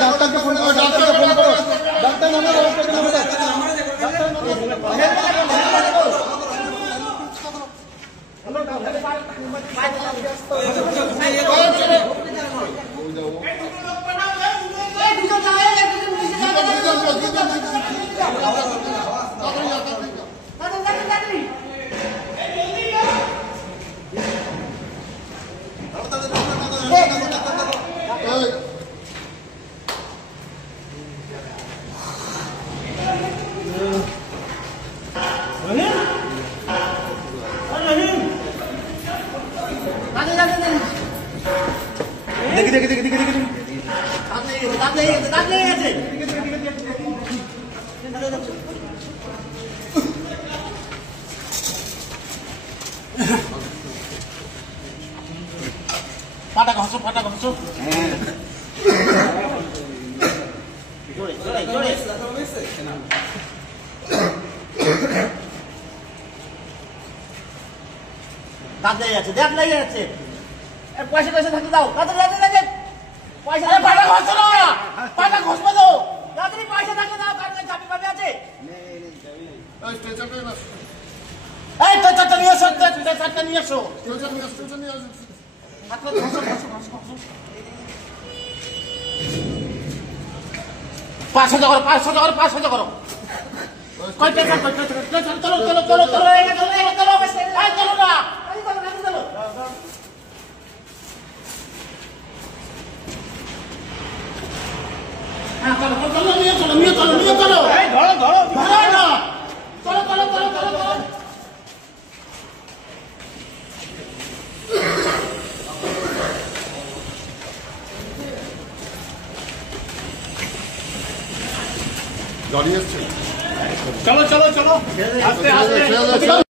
ডাক্তারকে ফোন করো, ডাক্তারকে ফোন করো, ডাক্তার নাম্বার দেখি দেখি দেখি দেখি দেখি পাটা ঘষো দাঁত লেগে যাচ্ছে পয়সা থাকতে দাও পাটা ঘষবে তো তাড়াতাড়ি পয়সা থাকতে দাও কার কাছে চাবি পাবে আছে নিয়ে এসো পাঁচশো করো চলো আস্তে